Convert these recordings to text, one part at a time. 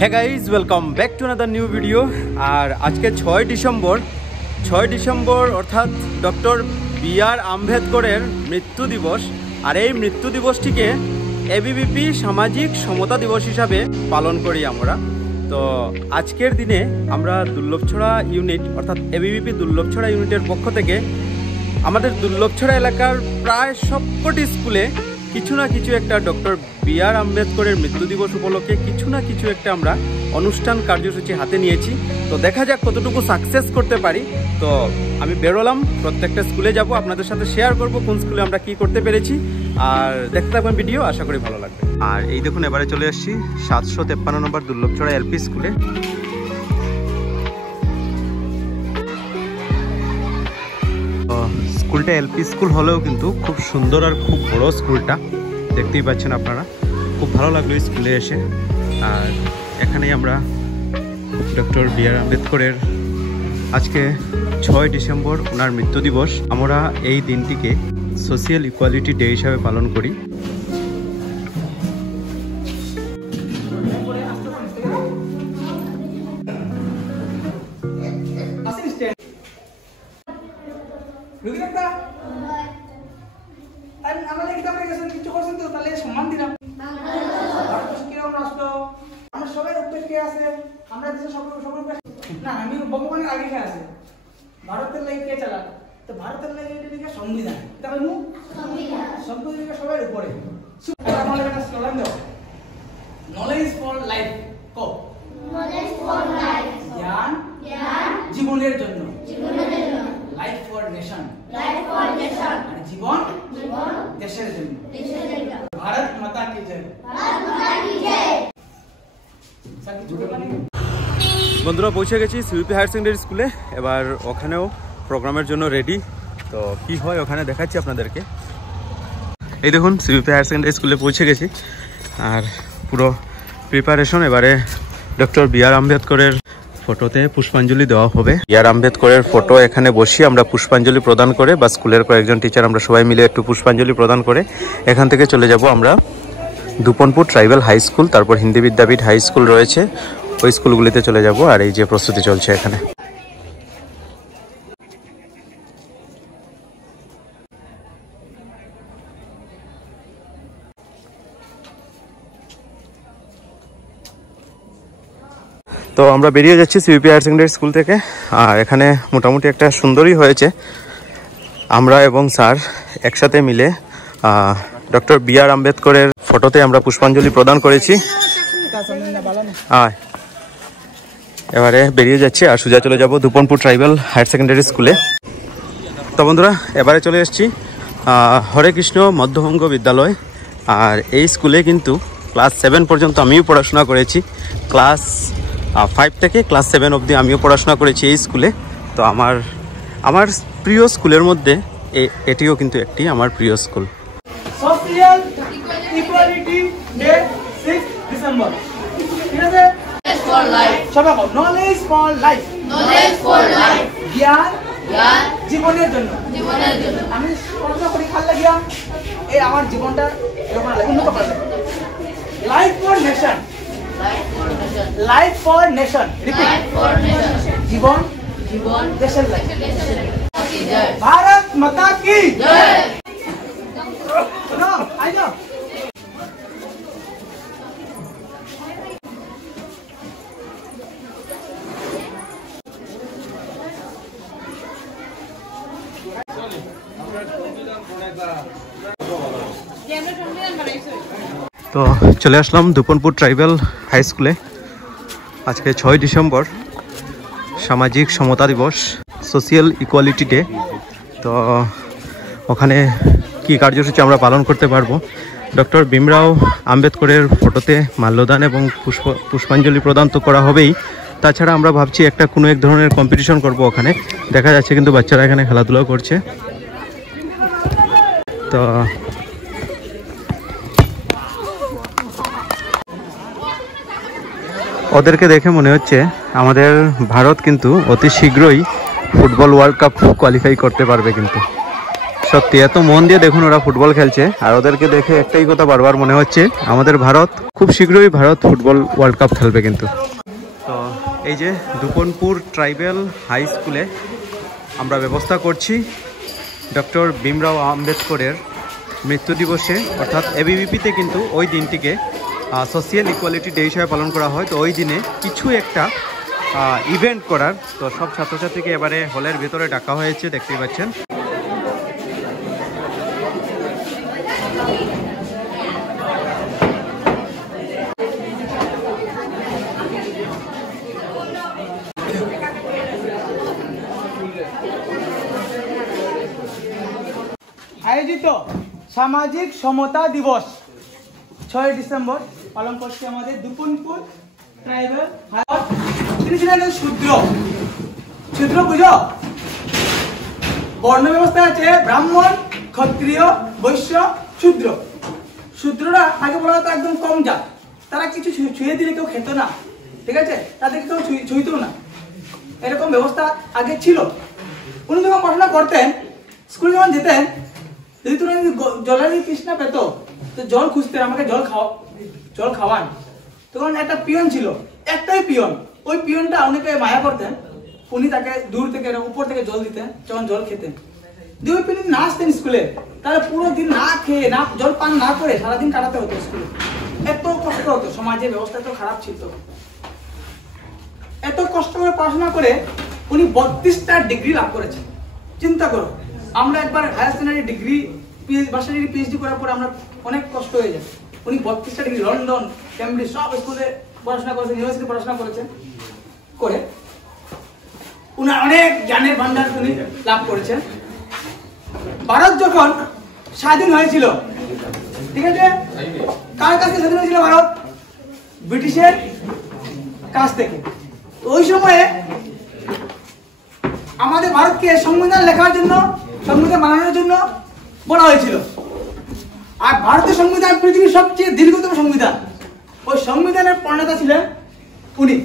Hey guys, welcome back to another new video. আর আজকে 6 December অর্থাৎ ডক্টর বি.আর. আম্বেদকরের মৃত্যু দিবস। আর এই মৃত্যু দিবসটিকে এবিভিপি সামাজিক সমতা দিবস হিসাবে পালন করি আমরা। তো আজকের দিনে আমরা দুর্লভছড়া ইউনিট অর্থাৎ এবিভিপি দুর্লভছড়া ইউনিটের পক্ষ থেকে আমাদের দুর্লভছড়া এলাকার প্রায় সবকটি স্কুলে কিছু না কিছু একটা ডক্টর বি.আর. আম্বেদকরের মৃত্যু দিবস উপলক্ষে কিছু না কিছু একটা আমরা অনুষ্ঠান কার্যসূচি হাতে নিয়েছি। তো দেখা যাক কতটুকু সাকসেস করতে পারি। তো আমি বেরোলাম, প্রত্যেকটা স্কুলে যাব, আপনাদের সাথে শেয়ার করব কোন স্কুলে আমরা কি করতে পেরেছি। আর দেখতে থাকবেন ভিডিও, আশা করি ভালো লাগবে। আর এই দেখুন, এবারে চলে এসেছি 753 নম্বর দুর্লভছড়া এলপি স্কুলে। স্কুলটা এলপি স্কুল হলেও কিন্তু খুব সুন্দর আর খুব বড় স্কুলটা, দেখতেই পাচ্ছেন আপনারা। খুব ভালো লাগলো স্কুলে এসে। আর এখানেই আমরা ডক্টর বি.আর. আম্বেদকরের আজকে 6 ডিসেম্বর ওনার মৃত্যু দিবস, আমরা এই দিনটিকে সোশিয়াল ইকুয়ালিটি ডে হিসাবে পালন করি। ভগবানের আগে কে আছে? ভারতের লাগে কে চালা? তো ভারতের লাগে এটা সংবিধান। তাহলে সংবিধান সবার উপরে। আমাদের একটা স্লোগান দাও, knowledge for life. Co knowledge for life, জ্ঞান জীবনের জন্য, লাইফ ফর নেশন, আর জীবন দেশের জন্য। ভারত মাতা কি জয়। বন্ধুরা, পৌঁছে গেছি সিইউপি হায়ার সেকেন্ডারি স্কুলে। এবার ওখানেও প্রোগ্রামের জন্য রেডি। তো কি হয় ওখানে দেখাচ্ছি আপনাদেরকে। এই দেখুন, সিইউপি হায়ার সেকেন্ডারি স্কুলে পৌঁছে গেছি। আর পুরো প্রিপারেশন, এবারে ডক্টর বি.আর. আম্বেদকরের ফটোতে পুষ্পাঞ্জলি দেওয়া হবে। বি.আর. আম্বেদকরের ফটো এখানে বসিয়ে আমরা পুষ্পাঞ্জলি প্রদান করে, বা স্কুলের কয়েকজন টিচার আমরা সবাই মিলে একটু পুষ্পাঞ্জলি প্রদান করে এখান থেকে চলে যাব আমরা দুপনপুর ট্রাইবাল হাই স্কুল, তারপর হিন্দি বিদ্যাপীঠ হাই স্কুল রয়েছে, ওই স্কুলগুলিতে চলে যাব। আর এই যে প্রস্তুতি চলছে এখানে। তো আমরা বেরিয়ে যাচ্ছি সিইউপি হায়ার সেকেন্ডারি স্কুল থেকে। আর এখানে মোটামুটি একটা সুন্দরই হয়েছে। আমরা এবং স্যার একসাথে মিলে ডক্টর বি.আর. আম্বেদকরের ফটোতে আমরা পুষ্পাঞ্জলি প্রদান করেছি। এবারে বেরিয়ে যাচ্ছি আর সোজা চলে যাব দুপনপুর ট্রাইবাল হায়ার সেকেন্ডারি স্কুলে। তো বন্ধুরা, এবারে চলে এসেছি হরে কৃষ্ণ মধ্যবঙ্গ বিদ্যালয়। আর এই স্কুলে কিন্তু ক্লাস 7 পর্যন্ত আমিও পড়াশোনা করেছি। ক্লাস 5 থেকে ক্লাস 7 অবধি আমিও পড়াশোনা করেছি এই স্কুলে। তো আমার প্রিয় স্কুলের মধ্যে এটিও কিন্তু একটি আমার প্রিয় school. Social equality day 6 December. ঠিক আছে? সবাই বলো, নলেজ ফর লাইফ, জ্ঞান জীবনের জন্য। আমি পড়াশোনা করি ভাল লাগিয়া, এই আমার জীবনটা এরকম উন্নত করা যায়। লাইফ ফর নেশন, জীবন দেশের লাইফ। ভারত মাতা কি জয়। তো চলে আসলাম দুপনপুর ট্রাইবাল হাই স্কুলে। আজকে 6 ডিসেম্বর সামাজিক সমতা দিবস, সোশিয়াল ইকুয়ালিটি ডে। তো ওখানে কি কার্যসূচি আমরা পালন করতে পারবো, ডক্টর ভীমরাও আম্বেদকরের ফটোতে মাল্যদান এবং পুষ্পাঞ্জলি প্রদান তো করা হবেই। তাছাড়া আমরা ভাবছি একটা কোনো এক ধরনের কম্পিটিশন করব ওখানে। দেখা যাচ্ছে কিন্তু বাচ্চারা এখানে খেলাধুলা করছে। তো ওদেরকে দেখে মনে হচ্ছে আমাদের ভারত কিন্তু অতি শীঘ্রই ফুটবল ওয়ার্ল্ড কাপ কোয়ালিফাই করতে পারবে। কিন্তু সত্যি এত মন দিয়ে দেখুন ওরা ফুটবল খেলছে, আর ওদেরকে দেখে একটাই কথা বারবার মনে হচ্ছে আমাদের ভারত খুব শীঘ্রই ভারত ফুটবল ওয়ার্ল্ড কাপ খেলবে কিন্তু। তো এই যে দুপনপুর ট্রাইবেল হাই স্কুলে আমরা ব্যবস্থা করছি ডক্টর ভীমরাও আম্বেদকরের মৃত্যু দিবসে, অর্থাৎ এবিভিপিতে কিন্তু ওই দিনটিকে সোশিয়াল ইকুয়ালিটি ডে হিসেবে পালন করা হয়। তো ওই দিনে কিছু একটা ইভেন্ট করার, তো সব ছাত্রছাত্রীকে এবারে হলের ভিতরে ডাকা হয়েছে, দেখতেই পাচ্ছেন। আয়োজিত সামাজিক সমতা দিবস 6 ডিসেম্বর পালন করছে আমাদের দুপনপুর ট্রাইবেল। তিনি ছিলেন শূদ্র। শূদ্র বুঝো, বর্ণ ব্যবস্থা আছে ব্রাহ্মণ, ক্ষত্রিয়, বৈশ্য, শূদ্র। শূদ্ররা আগে বলা হতো একদম কম জাত, তারা কিছু ছুঁয়ে দিলে কেউ খেত না, ঠিক আছে, তাদেরকে কেউ ছুঁইতো না, এরকম ব্যবস্থা আগে ছিল। উনি যখন পড়াশোনা করতেন, স্কুলে যখন যেতেন, যদি তুমি জলের তৃষ্ণা পেত তো জল খুঁজতেন, আমাকে জল খাওয়ান। তখন একটা পিয়ন ছিল, একটাই পিয়ন, ওই পিয়নটা অনেকে মায়া করতেন, উনি তাকে দূর থেকে উপর থেকে জল দিতেন যখন জল খেতেন। দুই পিয়ন না আসতেন স্কুলে, তাহলে পুরো দিন না খেয়ে না জল পান না করে সারাদিন কাটাতে হতো স্কুলে। এত কষ্ট হতো, সমাজের ব্যবস্থা এত খারাপ ছিল। এত কষ্ট করে পড়াশোনা করে উনি 32টা ডিগ্রি লাভ করেছেন। চিন্তা করো, আমরা একবার higher secondary degree varsity PhD করার পরে আমরা অনেক কষ্ট হয়ে যায়। উনি 32টা ডিগ্রি লন্ডন, ক্যামব্রিজ সব স্কুলে পড়াশোনা করেছেন, ইউনিভার্সিটি পড়াশোনা করেছেন, করে উনার অনেক জ্ঞানের ভান্ডার উনি লাভ করেছেন। ভারত যখন স্বাধীন হয়েছিল, ঠিক আছে, কার কাছ থেকে স্বাধীন হয়েছিল ভারত? ব্রিটিশের কাছ থেকে। ওই সময়ে আমাদের ভারতকে সংবিধান লেখার জন্য, সংবিধান বানানোর জন্য বলা হয়েছিল। আর ভারতের সংবিধান পৃথিবীর সবচেয়ে দীর্ঘতম সংবিধান। ওই সংবিধানের প্রণেতা ছিলেন উনি।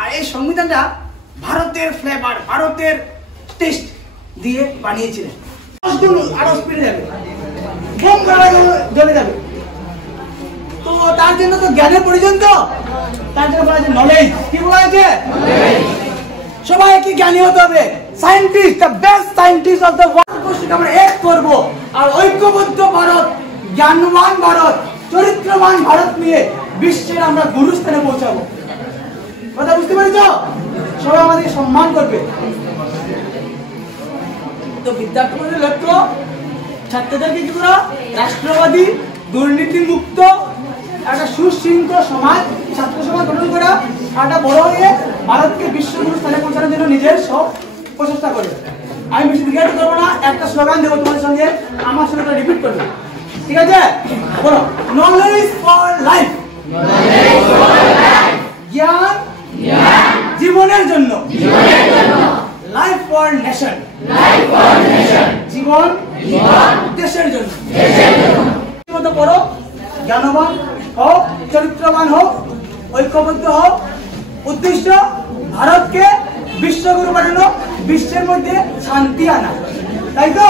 আর এই সংবিধানটা ভারতের ফ্লেভার, ভারতের টেস্ট দিয়ে বানিয়েছিলেন। আরো স্পিডে যাবে, বোম জ্বলে যাবে। তো তার জন্য তো জ্ঞানের প্রয়োজন, তো তার জন্য বলা হয়েছে নলেজ। কি বলা হয়েছে? সবাইকে জ্ঞানী হতে হবে, scientist, the best scientist of the world আমরা এক করব। আর ঐক্যবদ্ধ ভারত, জ্ঞানবান ভারত, চরিত্রবান ভারত নিয়ে বিশ্বের আমরা গুরুস্থানে পৌঁছাবো। কথা বুঝতে পারছো? সবাই আমাদেরকে সম্মান করবে। তো বিদ্যার্থীদের লক্ষ্য ছাত্রদেরকে কি করা? রাষ্ট্রবাদী, দুর্নীতি মুক্ত একটা সুশৃঙ্খল সমাজ, ছাত্র সমাজ গঠন করা, একটা বড় হয়ে ভারতকে বিশ্বগুরু স্থানে পৌঁছানোর জন্য নিজের সব প্রচেষ্টা করে। আমি বেশি দীর্ঘায়িত করবো না, একটা স্লোগান দেবো তোমার সঙ্গে, আমার সঙ্গে রিপিট করবে, ঠিক আছে? বলো, নলেজ ফর লাইফ। জ্ঞান জীবনের জন্য। Life for nation. জীবন দেশের জন্য। পড়ো, জ্ঞানবান হোক, চরিত্রবান হোক, ঐক্যবদ্ধ হোক। উদ্দেশ্য ভারতকে বিশ্বগুরু বানানো, বিশ্বের মধ্যে শান্তি আনা, তাই তো?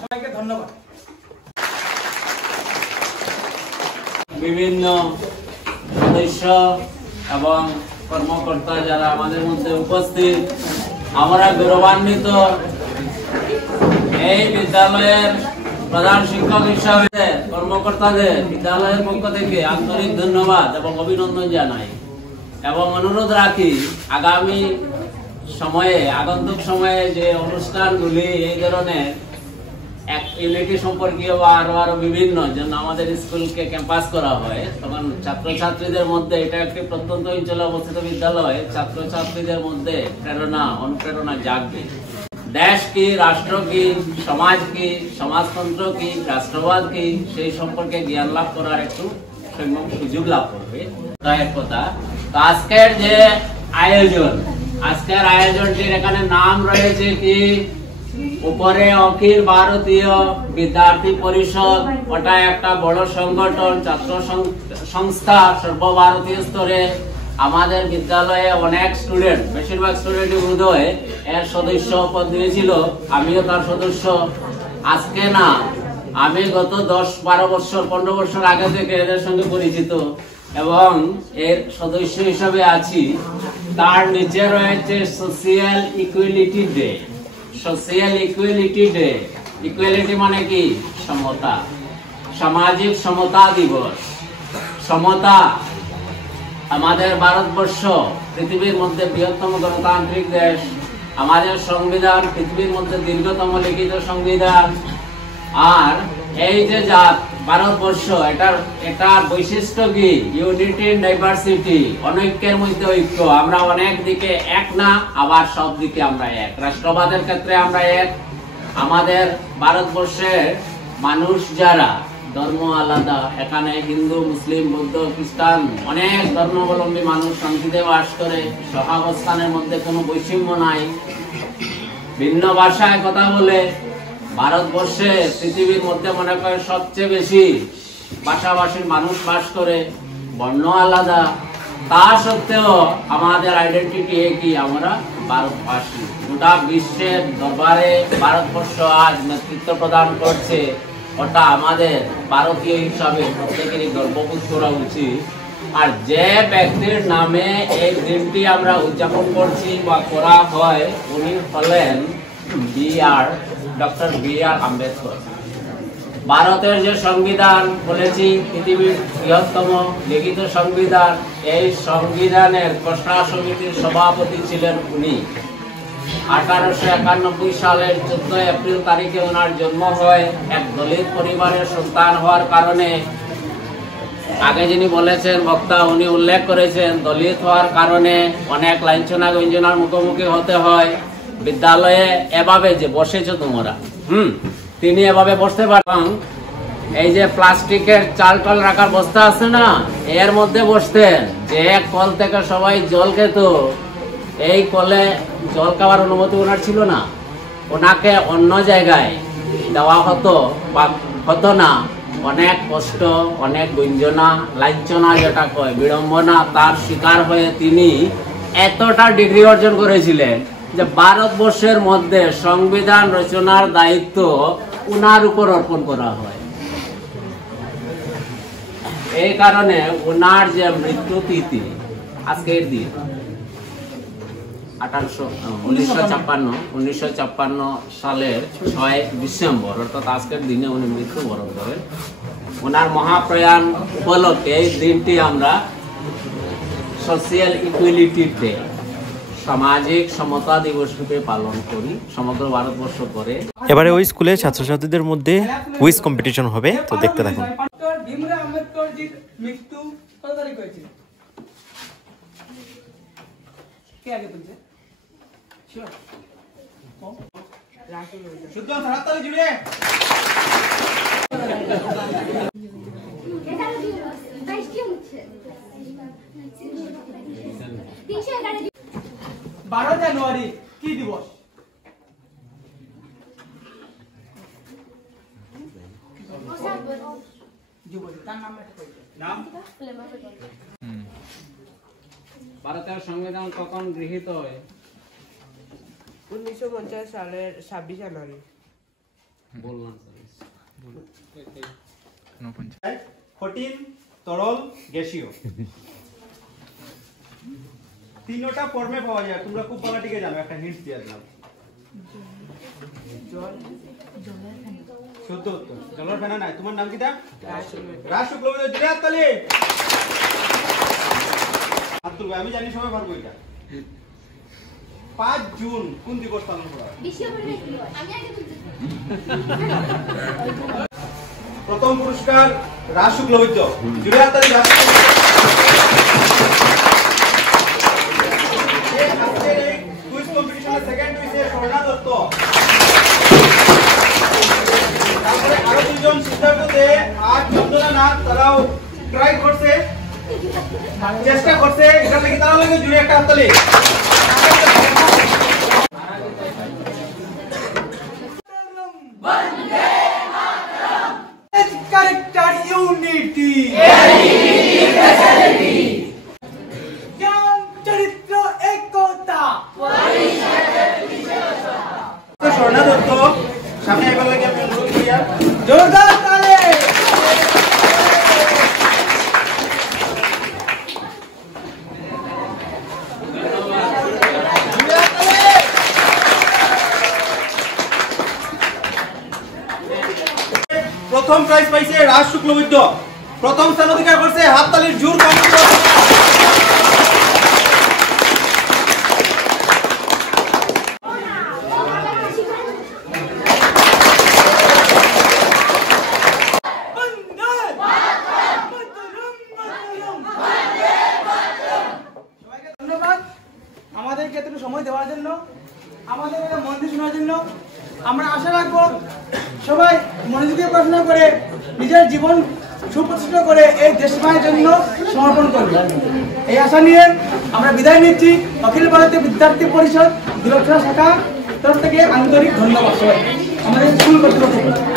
সবাইকে ধন্যবাদ। বিভিন্ন সদস্য এবং কর্মকর্তা যারা আমাদের মধ্যে উপস্থিত, আমরা গৌরবান্বিত এই বিদ্যালয়ের প্রধান শিক্ষক হিসাবে কর্মকর্তাদের বিদ্যালয়ের পক্ষ থেকে আন্তরিক ধন্যবাদ এবং অভিনন্দন জানাই এবং অনুরোধ রাখি আগামী সময়ে, আগন্তুক সময়ে যে অনুষ্ঠানগুলি এই ধরনের ইউনিটি সম্পর্কীয় বা আরো বিভিন্ন জন্য আমাদের স্কুলকে ক্যাম্পাস করা হয়, তখন ছাত্রছাত্রীদের মধ্যে, এটা একটি প্রত্যন্ত অঞ্চলে অবস্থিত বিদ্যালয়, ছাত্রছাত্রীদের মধ্যে প্রেরণা, অনুপ্রেরণা জাগবে। দেশ কি, রাষ্ট্র কি, সমাজ কি, সমাজতন্ত্র কি, রাষ্ট্রবাদ কি, সেই সম্পর্কে জ্ঞান লাভ করার একটু সুযোগ লাভ করবে। তাই কথা, তো আজকের যে আয়োজন, আজকের আয়োজনটির এখানে নাম রয়েছে কি উপরে অখিল ভারতীয় বিদ্যার্থী পরিষদ, ওটা একটা বড় সংগঠন, ছাত্র সংস্থা সর্বভারতীয় স্তরে। আমাদের বিদ্যালয়ে অনেক স্টুডেন্ট, বেশিরভাগ স্টুডেন্টই বোধহয় এর সদস্য পদ নিয়েছিল, আমিও তার সদস্য। আজকে না, আমি গত 10-12 বছর 15 বছর আগে থেকে এদের সঙ্গে পরিচিত এবং এর সদস্য হিসাবে আছি। তার নিচে রয়েছে social equality day. Social equality day, equality মানে কি? সমতা। সামাজিক সমতা দিবস। সমতা, আমাদের ভারতবর্ষ পৃথিবীর মধ্যে বৃহত্তম গণতান্ত্রিক দেশ। আমাদের সংবিধান পৃথিবীর মধ্যে দীর্ঘতম লিখিত সংবিধান। আর এই যে জাত ভারতবর্ষ, এটার বৈশিষ্ট্য কি? ইউনিটি ইন ডাইভার্সিটি, অনৈক্যের মধ্যে ঐক্য। আমরা অনেক দিকে এক না, আবার সব দিকে আমরা এক। রাষ্ট্রবাদের ক্ষেত্রে আমরা এক। আমাদের ভারতবর্ষের মানুষ যারা, ধর্ম আলাদা, এখানে হিন্দু, মুসলিম, বৌদ্ধ, খ্রিস্টান অনেক ধর্মাবলম্বী মানুষ শান্তিতে বাস করে। সহাবস্থানের মধ্যে কোনো বৈষম্য নাই। ভিন্ন ভাষায় কথা বলে। ভারতবর্ষে পৃথিবীর মধ্যে মনে করে সবচেয়ে বেশি ভাষাভাষীর মানুষ বাস করে। বর্ণ আলাদা, তা সত্ত্বেও আমাদের আইডেন্টিটি একই, আমরা ভারতবাসী। গোটা বিশ্বের দরবারে ভারতবর্ষ আজ নেতৃত্ব প্রদান করছে। ওটা আমাদের ভারতীয় হিসাবে প্রত্যেকেরই গর্ববোধ করা উচিত। আর যে ব্যক্তির নামে এই দিনটি আমরা উদযাপন করছি বা করা হয়, উনি হলেন ডক্টর বি.আর. আম্বেদকর। ভারতের যে সংবিধান বলেছি, পৃথিবীর বৃহত্তম লিখিত সংবিধান, এই সংবিধানের খসড়া সমিতির সভাপতি ছিলেন উনি। 1891 সালের 14 এপ্রিল তারিখে ওনার জন্ম হয়। এক দলিত পরিবারের সন্তান হওয়ার কারণে, আগে যিনি বলেছেন বক্তা, উনি উল্লেখ করেছেন দলিত হওয়ার কারণে অনেক লাঞ্ছনা গঞ্জনার মুখোমুখি হতে হয়। বিদ্যালয়ে এভাবে যে বসেছ তোমরা, তিনি এভাবে বসতে পারেন। এই যে প্লাস্টিকের চাল টাল রাখার বস্তা আছে না, এর মধ্যে বসতেন। যে কল থেকে সবাই জল খেত, এই কলে জল খাওয়ার অনুমতি ওনার ছিল না। ওনাকে অন্য জায়গায় দেওয়া হতো না। অনেক কষ্ট, অনেক গঞ্জনা, লাঞ্ছনা যেটা কয়, বিড়ম্বনা, তার শিকার হয়ে তিনি এতটা ডিগ্রি অর্জন করেছিলেন যে ভারতবর্ষের মধ্যে সংবিধান রচনার দায়িত্ব উনার উপর অর্পণ করা হয়। এই কারণে উনার যে মৃত্যু তিথি আজকের দিন 1956 সালের 6 ডিসেম্বর, অর্থাৎ আজকের দিনে উনি মৃত্যুবরণ করেন। ওনার মহাপ্রয়াণ উপলক্ষে এই দিনটি আমরা সোশিয়াল ইকুয়ালিটি ডে, সামাজিক সমতা দিবস রূপে পালন করি সমগ্র ভারতবর্ষ করে। এবারে ওই স্কুলে ছাত্রছাত্রীদের মধ্যে কুইজ কম্পিটিশন হবে, তো দেখতে থাকুন। ডক্টর ভীমরাও আম্বেদকরজির মৃত্যু কত তারিখ হয়েছিল? কে আগে বলছে? শিওর? শুদ্ধ হাততালি জুড়ে। জানুয়ারি কি দিবস? ভারতের সংবিধান কখন গৃহীত হয়? 1950 সালের 26 জানুয়ারি। বললাম কঠিন, তরল, গ্যাসীয়, তিনটা ফর্মে পাওয়া যায়। তোমরা খুব বাংলাটিকে জানো, একটা হিন্ট দিয়ে দিলাম। শুদ্ধ উত্তর জলের ফেনা নাই। তোমার নাম কিটা? রাজ শুক্লবৈদ্য। জুড়ে হাততালি। হাত তুলবে, আমি জানি সবাই পারবো এটা। 5 জুন কোন দিবস পালন করা হয়? বিশ্ব পরিবেশ দিবস। আমি আগে বলছি। প্রথম পুরস্কার রাজ শুক্লবৈদ্য। জুড়ে হাততালি। রাজ কুইজ কম্পিটিশনের সেকেন্ড হইছে স্বর্ণা দত্ত। তারপরে আরো দুজন সিদ্ধার্থ দে আর চন্দনা নাথ, তারাও ট্রাই করছে, চেষ্টা করছে। এটা লাগি তারা লাগে জুড়ে একটা হাততালি। প্রথম প্রাইজ পাইছে রাজ শুক্লবৈদ্য, প্রথম স্থান অধিকার করছে। হাততালির জোর কম। ধন্যবাদ আমাদেরকে এতটুকু সময় দেওয়ার জন্য, আমাদের মন দিয়ে শোনার জন্য। আমরা আশা রাখবো সবাই মনোযোগ দিয়ে পড়াশোনা করে নিজের জীবন সুপ্রতিষ্ঠিত করে এই দেশমায়ের জন্য সমর্পণ করবে। এই আশা নিয়ে আমরা বিদায় নিচ্ছি। অখিল ভারতীয় বিদ্যার্থী পরিষদ দিলক্ষা শাখা তরফ থেকে আন্তরিক ধন্যবাদ সবাই আমাদের স্কুল কর্তৃপক্ষকে।